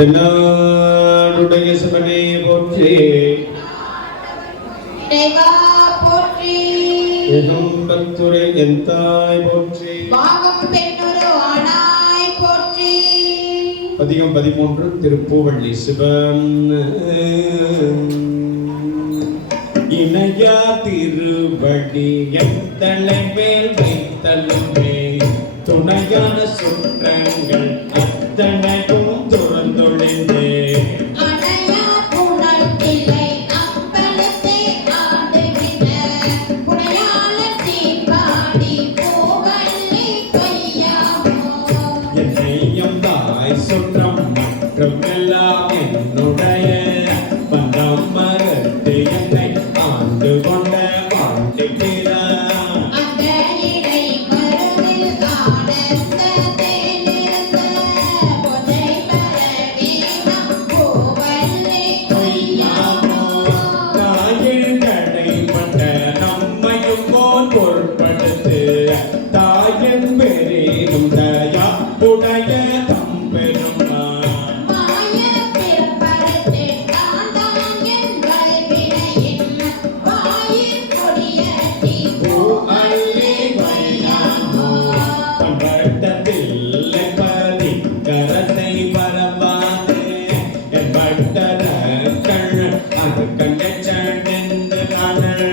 தென்னாடுடைய சிவனே போற்றி. எகம்பத்துரை என் தாய் போற்றி. பதிகம் 13 திருப்பூவள்ளி சிவன். இணையா திருவடி என் தலைமேல் வைத்தலுமே துணையான சுற்றங்கள் அத்தனையும் துறந்தொழிந்தே என்னையும் தாய் சுற்றம் மற்றும் எல்லாம் என்னுடைய பந்தம் மறுத்து என்னை ஆண்டு கொண்ட வாழ்க்கையில பொருட்படுத்து தாயின் பெரியும் தயா உடைய தம்பெருமா பட்டத்தில்லை பதி கரத்தை பரவாது என் பட்டத கண் அது கண்ட சண்டென்று கணல்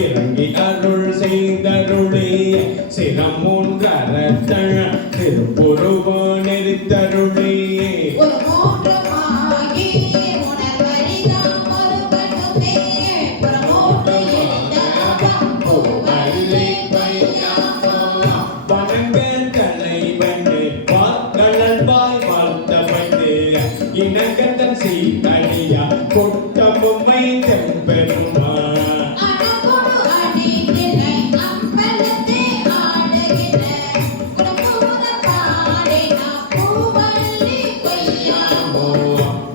இறங்கி அருள் செய்தருளே சிரமூன்றரத்தழ திருப்புருவ நெறித்தருளே இனகத்தன் சீதனியா கொட்டமுமை தெம்பெருமா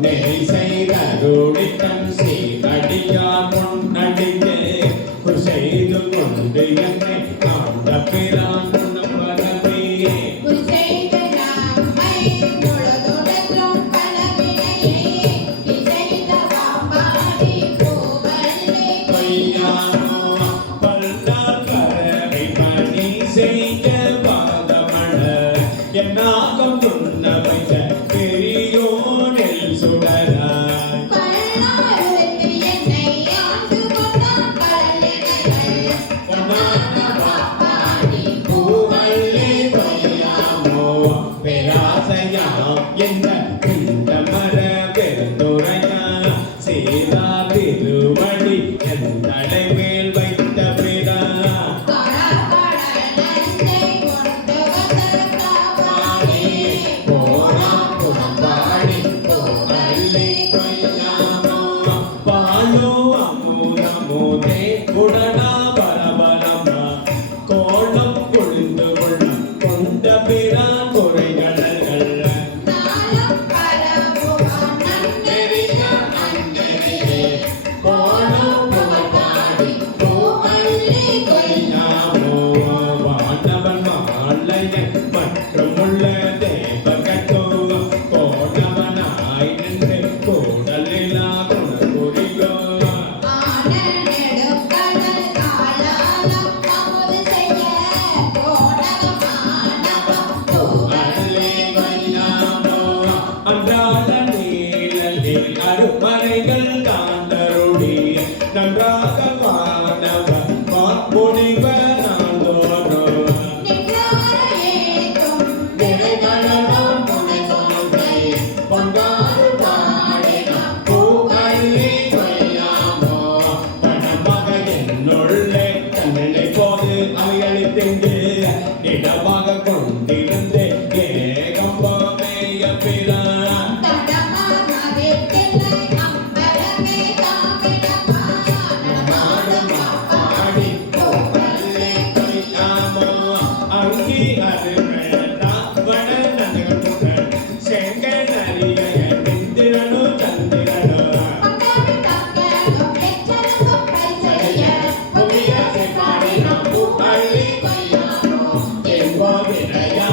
நெறி செய்தருளித்தன் சீதடியார் முன்னடிக்கே செய்து கொண்டு என்னை ஆண்ட பிரான் வரவே செய்ய பாதமண என்னாகம் துண்ண வைத்த பெரியோனில் சுடராய் பூவள்ளி பையாமோ பேராசையாம் என்ற இந்த மர பெருந்துரையா சீதா திருவடி என் தலைமேல் வைத்த பிறா அங்கி அது ராவண நகருடன் செங்கன் அறிய இந்திரனு சந்திரனோ புதிய சிப்பாடி நம்பு அள்ளி கொய்யாமோ என்போ விரையா